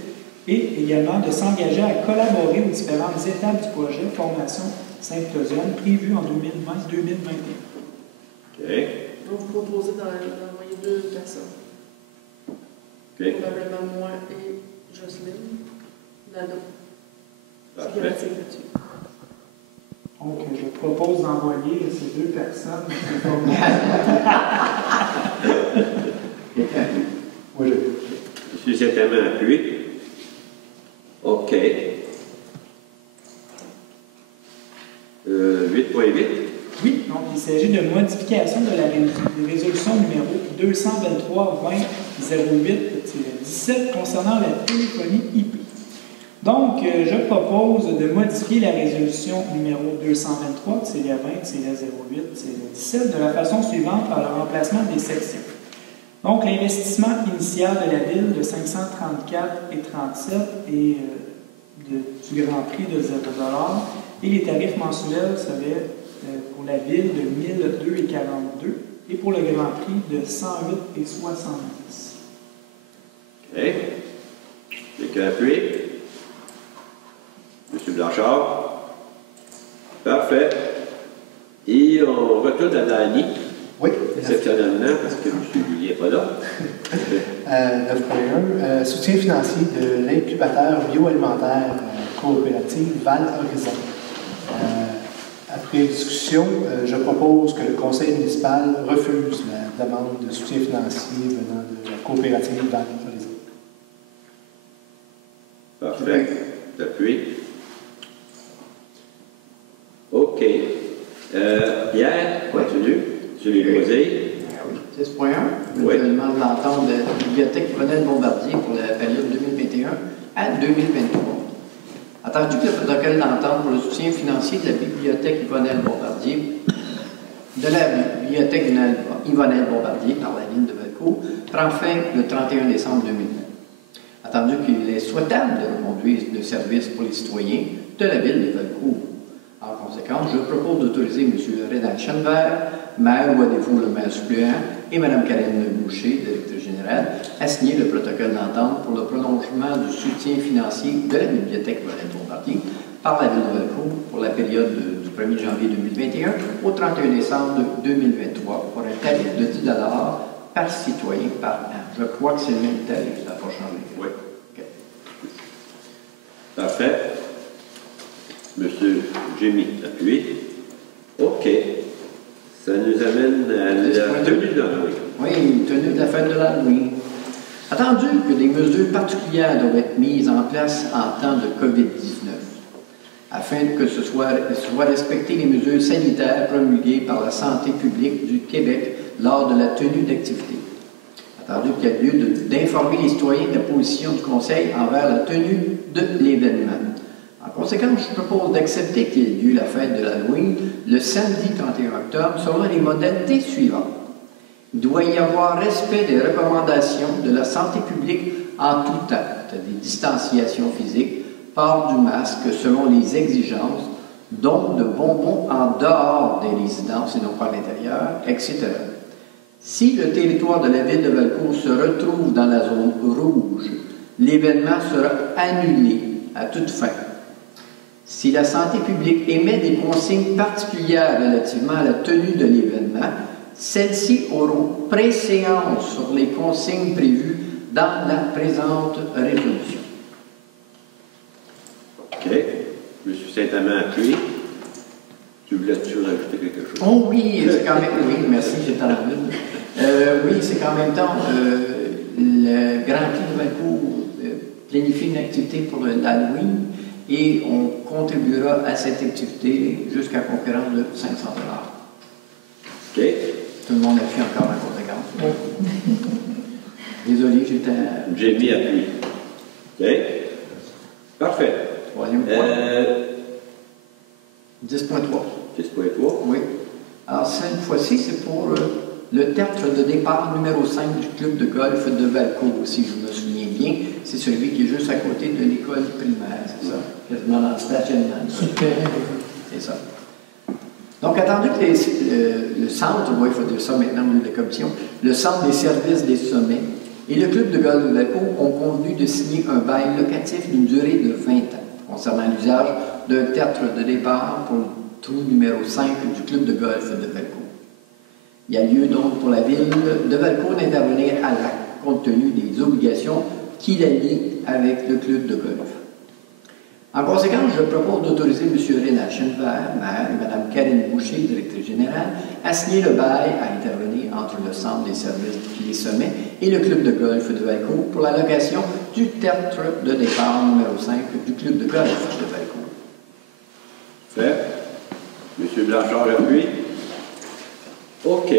et également de s'engager à collaborer aux différentes étapes du projet Formation Symposium prévu en 2020-2021. OK. Donc, vous proposez d'envoyer 2 personnes. OK. Probablement moi et Jocelyne. Nado. Parfait. Donc, je propose d'envoyer ces 2 personnes. Oui, Je suis certainement appuyé. OK. 8.8. Oui, donc il s'agit de modification de la résolution numéro 223-20-08-17 concernant la téléphonie IP. Donc, je propose de modifier la résolution numéro 223-20-08-17 de la façon suivante par le remplacement des sections. Donc, l'investissement initial de la Ville de 534 et 37 et du Grand Prix de 0 et les tarifs mensuels seraient pour la Ville de 1002 et 42 et pour le Grand Prix de 108 et 70. OK. Quelqu'un appuie? M. Blanchard? Parfait. Et on retourne à Dani. Oui. Exceptionnellement, parce que M. Julien n'est pas là. 9.1, soutien financier de l'incubateur bioalimentaire coopérative Val Horizon. Après discussion, je propose que le conseil municipal refuse la demande de soutien financier venant de la coopérative Val Horizon. Parfait. J'appuie. OK. Pierre, continue. Sur les loisirs. 6.1, le demande l'entente de la bibliothèque Yvonnel Bombardier pour la période 2021 à 2023. Attendu que le protocole d'entente pour le soutien financier de la bibliothèque Yvonnel Bombardier, Yvonnel Bombardier par la ville de Valcourt prend fin le 31 décembre 2020. Attendu qu'il est souhaitable de reconduire le service pour les citoyens de la ville de Valcourt. En conséquence, je propose d'autoriser M. Rédan Chenevert, maire ou à défaut le maire suppléant, et Mme Karine Boucher, directrice générale, à signer le protocole d'entente pour le prolongement du soutien financier de la bibliothèque Yvonnel-Bombardier par la ville de Valcourt pour la période du 1er janvier 2021 au 31 décembre 2023 pour un tarif de 10 par citoyen par an. Je crois que c'est le même tarif, ça n'a pas changé. Oui. Okay. Parfait. Monsieur Jimmy, appuyé. OK. Ça nous amène à la tenue de l'Halloween. Oui, tenue de la fête de l'Halloween. Attendu que des mesures particulières doivent être mises en place en temps de COVID-19, afin que soient respectées les mesures sanitaires promulguées par la santé publique du Québec lors de la tenue d'activité. Attendu qu'il y a lieu d'informer les citoyens de la position du Conseil envers la tenue de l'événement. En conséquence, je propose d'accepter qu'il y ait lieu la fête de l'Halloween le samedi 31 octobre selon les modalités suivantes. Il doit y avoir respect des recommandations de la santé publique en tout temps, c'est-à-dire distanciation physique, port du masque selon les exigences, don de bonbons en dehors des résidences et non pas à l'intérieur, etc. Si le territoire de la ville de Valcourt se retrouve dans la zone rouge, l'événement sera annulé à toute fin. Si la santé publique émet des consignes particulières relativement à la tenue de l'événement, celles-ci auront préséance sur les consignes prévues dans la présente résolution. OK. M. Saint-Amand appuie. Tu voulais-tu rajouter quelque chose? Oh oui, c'est quand même... Oui, merci, j'étais à la ville. Oui, c'est qu'en même temps, le Grand Prix de Valcourt planifier une activité pour l'Halloween et on contribuera à cette activité jusqu'à concurrence de 500 $. OK. Tout le monde appuie encore en conséquence. Oui. Désolé, j'étais... J'ai mis appui. OK. Parfait. Troisième point. 10.3. 10.3. Oui. Alors, cette fois-ci, c'est pour le tertre de départ numéro 5 du club de golf de Valcourt, si je me souviens bien. C'est celui qui est juste à côté de l'école primaire, c'est ça? Quasiment dans le stationnement. C'est ça. Donc, attendu que le centre, il faut dire ça maintenant au lieu de la commission, le centre des services des sommets et le club de golf de Valcourt ont convenu de signer un bail locatif d'une durée de 20 ans concernant l'usage d'un tertre de départ pour le trou numéro 5 du club de golf de Valcourt. Il y a lieu donc pour la ville de Valcourt d'intervenir à l'acte compte tenu des obligations qui la lient avec le club de golf. En conséquence, je propose d'autoriser M. Rénal Chenevert, maire, et Mme Karine Boucher, directrice générale, à signer le bail à intervenir entre le centre des services Les Sommets et le club de golf de Valcourt pour la location du tertre de départ numéro 5 du club de golf de Valcourt. Fait. M. Blanchard appuie. OK.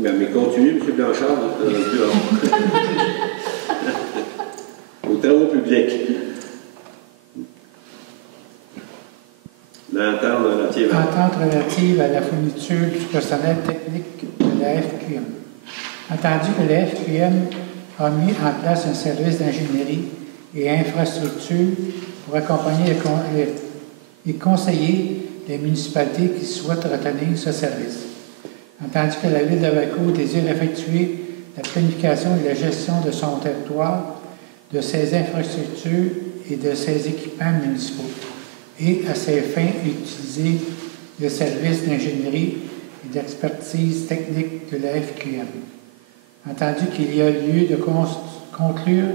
Mais continue, M. Blanchard. Aux travaux publics. Entente relative à la fourniture du personnel technique de la FQM. Entendu que la FQM a mis en place un service d'ingénierie et infrastructure pour accompagner et conseiller les municipalités qui souhaitent retenir ce service. Entendu que la Ville de Valcourt désire effectuer la planification et la gestion de son territoire, de ses infrastructures et de ses équipements municipaux, et à ces fins utiliser le service d'ingénierie et d'expertise technique de la FQM. Entendu qu'il y a lieu de conclure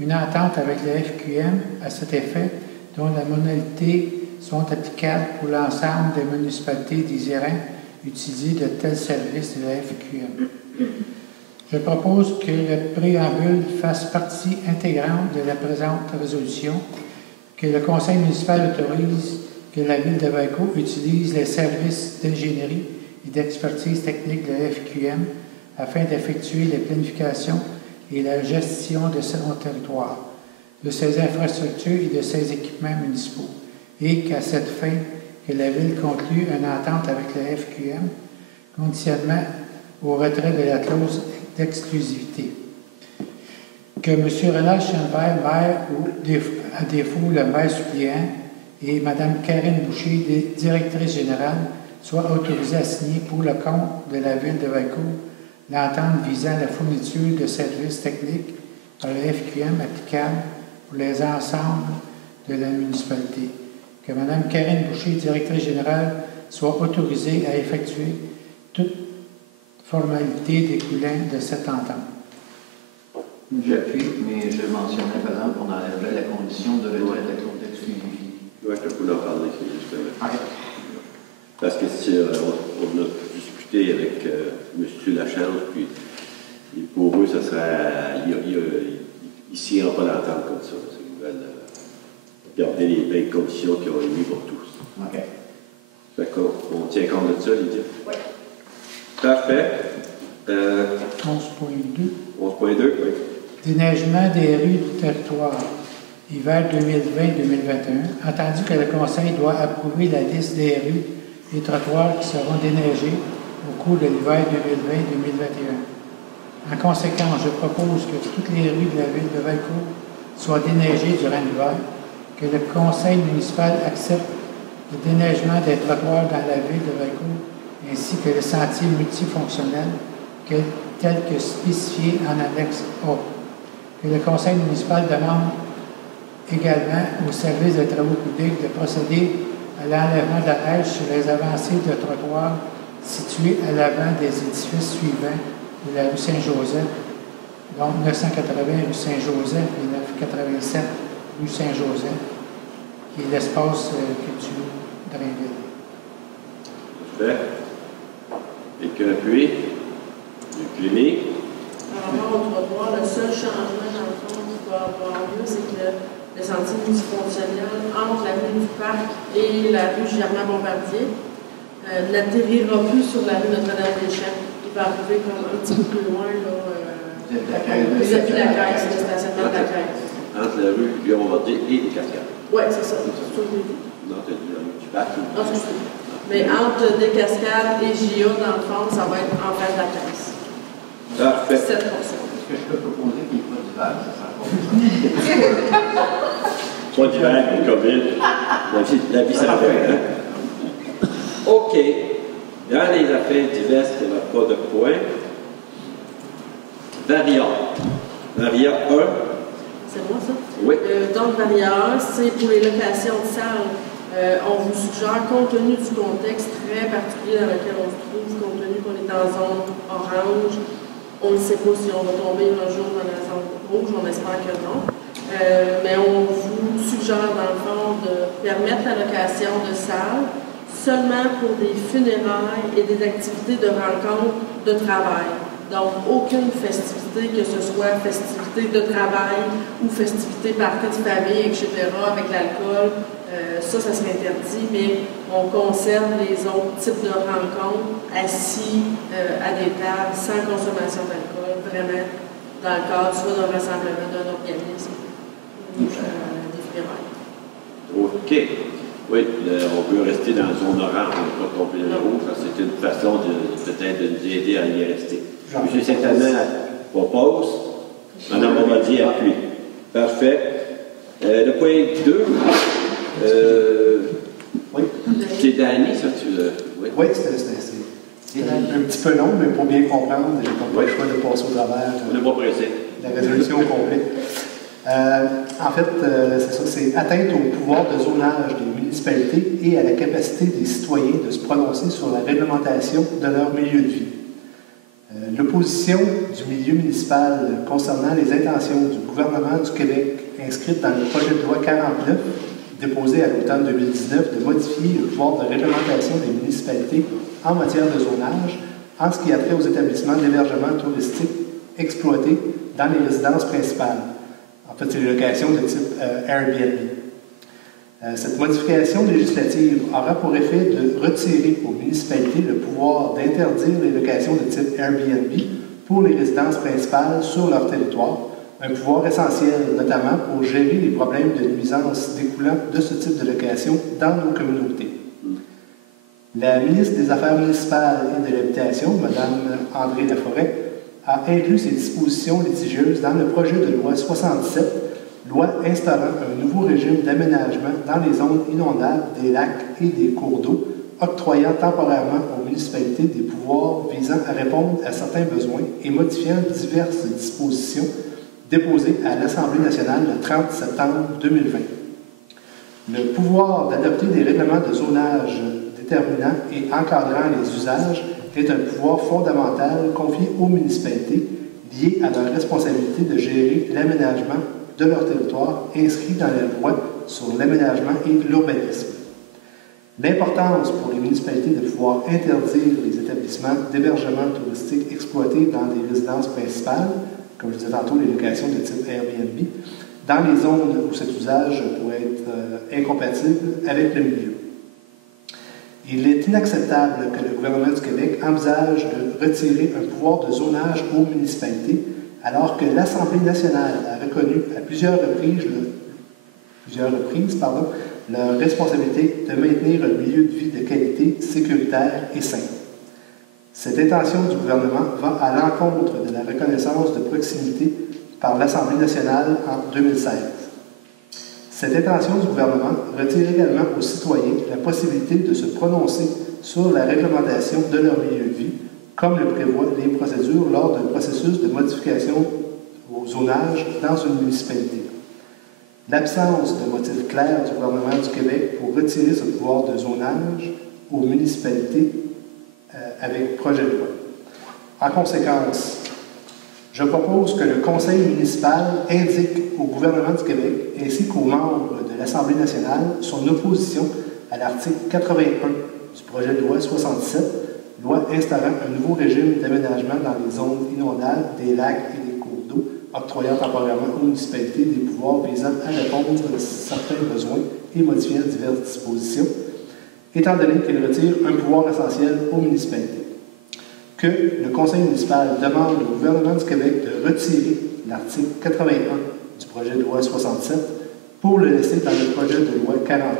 une entente avec la FQM à cet effet, dont les modalités sont applicables pour l'ensemble des municipalités désirant utiliser de tels services de la FQM. Je propose que le préambule fasse partie intégrante de la présente résolution, que le conseil municipal autorise que la Ville de Valcourt utilise les services d'ingénierie et d'expertise technique de la FQM afin d'effectuer les planifications et la gestion de son territoire, de ses infrastructures et de ses équipements municipaux, et qu'à cette fin, que la Ville conclue une entente avec la FQM, conditionnement au retrait de la clause d'exclusivité. Que M. Renald Chenevert, maire, ou à défaut le maire suppléant, et Mme Karine Boucher, directrice générale, soient autorisés à signer pour le compte de la Ville de Valcourt l'entente visant la fourniture de services techniques par la FQM applicable pour les ensembles de la municipalité. Que Mme Karine Boucher, directrice générale, soit autorisée à effectuer toute formalité découlant de cette entente. J'appuie, mais je mentionnais par exemple qu'on enlèverait la condition de retrait de la clause d'exclusivité. Oui, je peux en parler, justement. Okay. Parce que si on a discuté avec M. Lachance, puis pour eux, ça serait. Ils ne s'iront pas l'entente comme ça. Ils veulent garder les mêmes conditions qu'ils ont émises pour tous. OK. Fait qu'on tient compte de ça, Lydia? Oui. Parfait. 11.2. 11.2, oui. Déneigement des rues du territoire, hiver 2020-2021. Entendu que le Conseil doit approuver la liste des rues et trottoirs qui seront déneigés au cours de l'hiver 2020-2021. En conséquence, je propose que toutes les rues de la Ville de Valcourt soient déneigées durant l'hiver, que le Conseil municipal accepte le déneigement des trottoirs dans la Ville de Valcourt, ainsi que les sentiers multifonctionnels tels que spécifiés en annexe A. Que le Conseil municipal demande également au service de travaux publics de procéder à l'enlèvement de la neige sur les avancées de trottoirs situées à l'avant des édifices suivants de la rue Saint-Joseph, donc 980 rue Saint-Joseph et 987 rue Saint-Joseph, qui est l'espace culturel de Drainville. Parfait. Et que appui? Du clinique? Alors, on va voir le seul changement dans le fond qui va avoir lieu, c'est que sentier multifonctionnel entre la rue du Parc et la rue Germain-Bombardier n'atterrira plus sur la rue Notre-Dame-des-Champs. Il va arriver comme un petit peu plus loin, vis-à-vis de la caisse, le stationnement de la caisse. Entre la rue Guillaume-Bombardier et les Cascades. Oui, c'est ça. C'est ça que j'ai dit. Non, tu as dit la rue du Parc. Ah, excusez. Mais entre des Cascades et GIA, dans le fond, ça va être en face de la caisse. Parfait. 7%. Est-ce que je peux proposer qu'il n'y ait pas d'hiver? Ça sera pas Soit d'hiver, le COVID. La vie s'en fait, hein? OK. Dans les affaires diverses, il n'y a pas de point. Varia. Varia 1. C'est moi, ça? Oui. Donc, Varia 1, c'est pour les locations de salles. On vous suggère, compte tenu du contexte très particulier dans lequel on se trouve, compte tenu qu'on est en zone orange, on ne sait pas si on va tomber un jour dans la zone rouge, on espère que non. Mais on vous suggère, dans le fond, de permettre la location de salles seulement pour des funérailles et des activités de rencontre de travail. Donc, aucune festivité, que ce soit festivité de travail ou festivité partie de famille, etc., avec l'alcool, ça serait interdit, mais on conserve les autres types de rencontres assis à des tables sans consommation d'alcool, vraiment dans le cadre soit d'un rassemblement d'un organisme ou des funérailles. OK. Oui, on veut rester dans la zone orange, on ne veut pas tomber dans le rouge, parce que c'est une façon peut-être de nous aider à y rester. M. Saint-Amand propose, Mme Bombardier appuie. Parfait. Le point 2, Oui, c'est Danny, ça, oui. oui c'est un petit peu long, mais pour bien comprendre, j'ai pas le choix de passer au travers On n'est pas pressé. la résolution complète. En fait, c'est ça, c'est atteinte au pouvoir de zonage des municipalités et à la capacité des citoyens de se prononcer sur la réglementation de leur milieu de vie. L'opposition du milieu municipal concernant les intentions du gouvernement du Québec inscrites dans le projet de loi 49, déposé à l'automne 2019, de modifier le pouvoir de réglementation des municipalités en matière de zonage en ce qui a trait aux établissements d'hébergement touristique exploités dans les résidences principales. En fait, c'est les locations de type Airbnb. Cette modification législative aura pour effet de retirer aux municipalités le pouvoir d'interdire les locations de type Airbnb pour les résidences principales sur leur territoire, un pouvoir essentiel notamment pour gérer les problèmes de nuisance découlant de ce type de location dans nos communautés. La ministre des Affaires municipales et de l'Habitation, Mme André Laforêt, a inclus ces dispositions litigieuses dans le projet de loi 67, loi instaurant un nouveau régime d'aménagement dans les zones inondables des lacs et des cours d'eau, octroyant temporairement aux municipalités des pouvoirs visant à répondre à certains besoins et modifiant diverses dispositions déposées à l'Assemblée nationale le 30 septembre 2020. Le pouvoir d'adopter des règlements de zonage déterminant et encadrant les usages est un pouvoir fondamental confié aux municipalités lié à leur responsabilité de gérer l'aménagement de leur territoire inscrit dans la loi sur l'aménagement et l'urbanisme. L'importance pour les municipalités de pouvoir interdire les établissements d'hébergement touristique exploités dans des résidences principales, comme je disais tantôt, les locations de type Airbnb, dans les zones où cet usage pourrait être incompatible avec le milieu. Il est inacceptable que le gouvernement du Québec envisage de retirer un pouvoir de zonage aux municipalités alors que l'Assemblée nationale a reconnu à plusieurs reprises leur responsabilité de maintenir un milieu de vie de qualité, sécuritaire et sain. Cette intention du gouvernement va à l'encontre de la reconnaissance de proximité par l'Assemblée nationale en 2016. Cette intention du gouvernement retire également aux citoyens la possibilité de se prononcer sur la réglementation de leur milieu de vie, comme le prévoient les procédures lors d'un processus de modification au zonage dans une municipalité. L'absence de motif clair du gouvernement du Québec pour retirer ce pouvoir de zonage aux municipalités avec projet de loi. En conséquence, je propose que le Conseil municipal indique au gouvernement du Québec ainsi qu'aux membres de l'Assemblée nationale son opposition à l'article 81 du projet de loi 67, loi instaurant un nouveau régime d'aménagement dans les zones inondables des lacs et des cours d'eau, octroyant temporairement aux municipalités des pouvoirs visant à répondre à certains besoins et modifiant diverses dispositions, étant donné qu'il retire un pouvoir essentiel aux municipalités. Que le Conseil municipal demande au gouvernement du Québec de retirer l'article 81 du projet de loi 67 pour le laisser dans le projet de loi 49,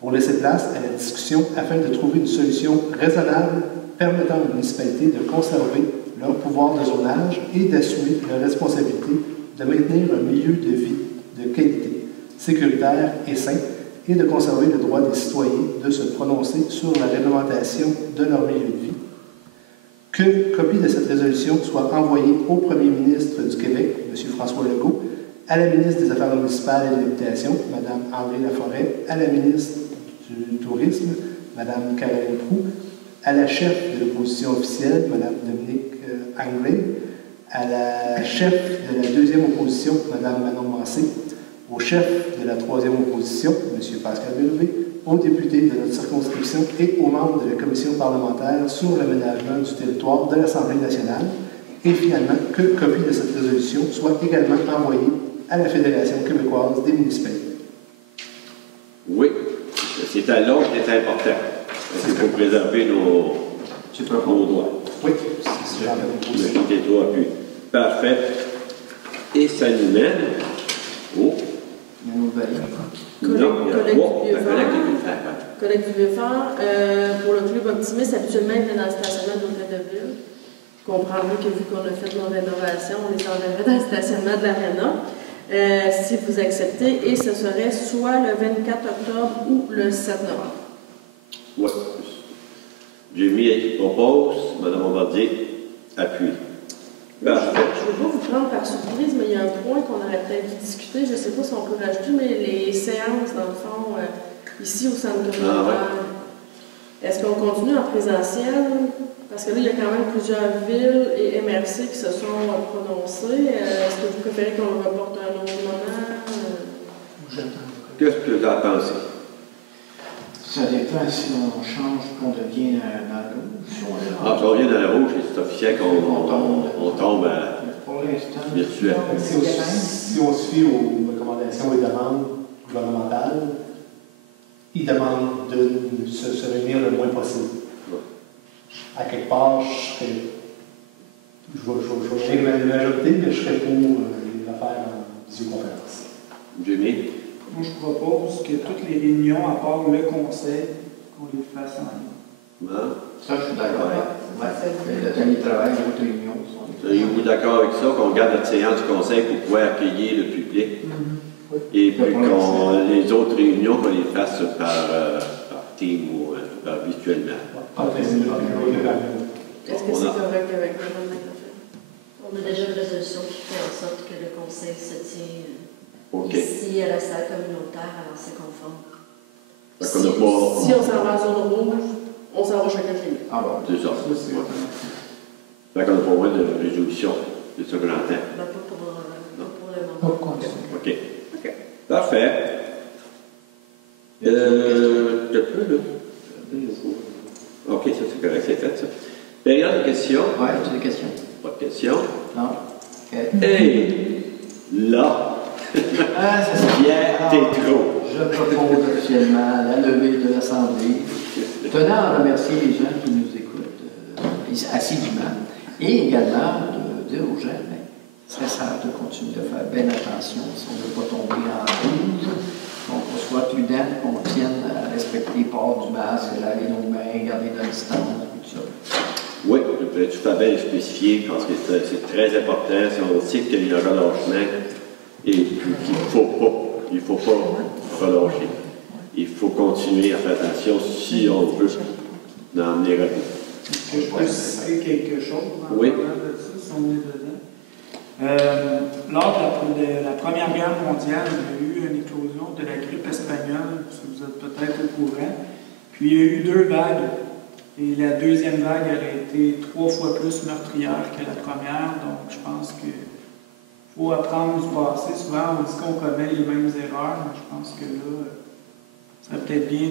pour laisser place à la discussion afin de trouver une solution raisonnable permettant aux municipalités de conserver leur pouvoir de zonage et d'assumer leur responsabilité de maintenir un milieu de vie de qualité, sécuritaire et sain, et de conserver le droit des citoyens de se prononcer sur la réglementation de leur milieu de vie. Que copie de cette résolution soit envoyée au Premier ministre du Québec, M. François Legault, à la ministre des Affaires municipales et de l'Habitation, Mme André Laforêt, à la ministre du Tourisme, Mme Caroline Proulx, à la chef de l'opposition officielle, Mme Dominique Anglais, à la chef de la deuxième opposition, Mme Manon Massé, au chef de la troisième opposition, M. Pascal Bérubé, aux députés de notre circonscription et aux membres de la commission parlementaire sur l'aménagement du territoire de l'Assemblée nationale, et finalement que copie de cette résolution soit également envoyée à la Fédération québécoise des municipalités. Oui, c'est à l'ordre qui est important. Il faut préserver nos droits. Oui, Le droits appuis. Parfait. Et ça nous mène au... Il y a une autre valise. Collecte du Vieux-Fort. Pour le club optimiste, habituellement, il est dans le stationnement de l'hôtel de ville. Vous comprendrez que vu qu'on a fait nos rénovations, on les enverrait dans le stationnement de l'aréna. Si vous acceptez, et ce serait soit le 24 octobre ou le 7 novembre. Oui. Jamie propose, Mme Bombardier appuie. Je ne veux pas vous prendre par surprise, mais il y a un point qu'on aurait peut-être dû discuter. Je ne sais pas si on peut rajouter, mais les séances, dans le fond, ici au centre communautaire, est-ce qu'on continue en présentiel? Parce que là, il y a quand même plusieurs villes et MRC qui se sont prononcées. Est-ce que vous préférez qu'on le reporte à un autre moment? Qu'est-ce que tu as pensé? Ça dépend si on change, qu'on devient dans le rouge. Ah, si on revient dans le rouge, c'est officiel qu'on tombe à pour l'instant virtuel. Si on se fie aux recommandations et demandes gouvernementales, ils demandent de se réunir le moins possible. À quelque part, je vais la majorité, mais je serais pour les affaires en visioconférence. Jamie? Moi, je propose que toutes les réunions, à part le conseil, qu'on les fasse en ligne. Ça, je suis d'accord. Le télétravail, les réunions. Êtes-vous d'accord avec ça, qu'on garde notre séance du conseil pour pouvoir accueillir le public? Et puis les autres réunions, qu'on les fasse par team ou par virtuellement? Est-ce que c'est correct avec Mme Lacroix? On a déjà une résolution qui fait en sorte que le conseil se tient ici à la salle communautaire, alors c'est conforme. Si on s'en va en zone rouge, on s'en va chacun chez nous. Ah bon, c'est ça. Fait qu'on n'a pas moins de résolution. C'est ça que j'entends. Pas pour le moment. OK. Parfait. T'as peu, là? OK, ça c'est correct, c'est fait ça. Période de questions? Oui, c'est des questions. Pas de questions? Non. OK. Hey! Là! Pierre Tétrault. Je propose officiellement la levée de l'Assemblée, tenant à remercier les gens qui nous écoutent assidûment, et également de dire aux gens, c'est ça de continuer de faire bien attention si on ne veut pas tomber en rouge, qu'on soit prudent, qu'on tienne à respecter le port du masque, laver nos mains, garder notre distance, tout ça. Oui, tu fais bien spécifier parce que c'est très important. Si on sait qu'il y a un relâchement et qu'il ne faut pas relâcher. Il faut continuer à faire attention si on veut en venir à bout. Est-ce que je peux citer quelque chose en oui. parlant de ça, si on est dedans? Lors de la Première Guerre mondiale, il y a eu une éclosion de la grippe espagnole, si vous êtes peut-être au courant. Puis il y a eu 2 vagues. Et la deuxième vague aurait été 3 fois plus meurtrière que la première. Donc je pense qu'il faut apprendre du passé. Souvent, on dit qu'on commet les mêmes erreurs, mais je pense que là, ça serait peut-être bien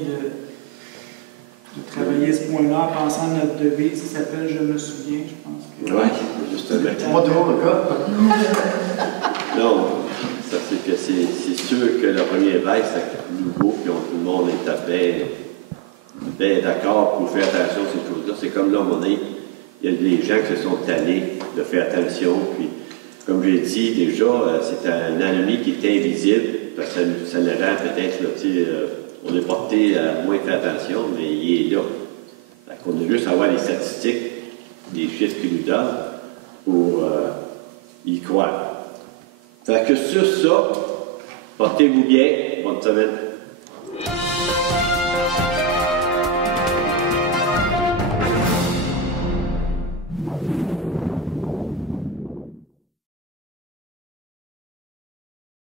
travailler ce point-là en pensant à notre devise qui s'appelle Je me souviens, je pense. Oui, justement. C'est pas toujours le cas. Non, ça c'est que c'est sûr que le premier évêque, c'est nouveau, puis tout le monde était bien d'accord pour faire attention à ces choses-là. C'est comme là, il y a des gens qui se sont allés de faire attention, puis comme j'ai dit déjà, c'est un ennemi qui est invisible, parce que ça le rend peut-être, on est porté à moins faire attention, mais il est là. On a juste à avoir les statistiques, les chiffres qu'il nous donne, pour y croire. Fait que sur ça, portez-vous bien, bonne semaine.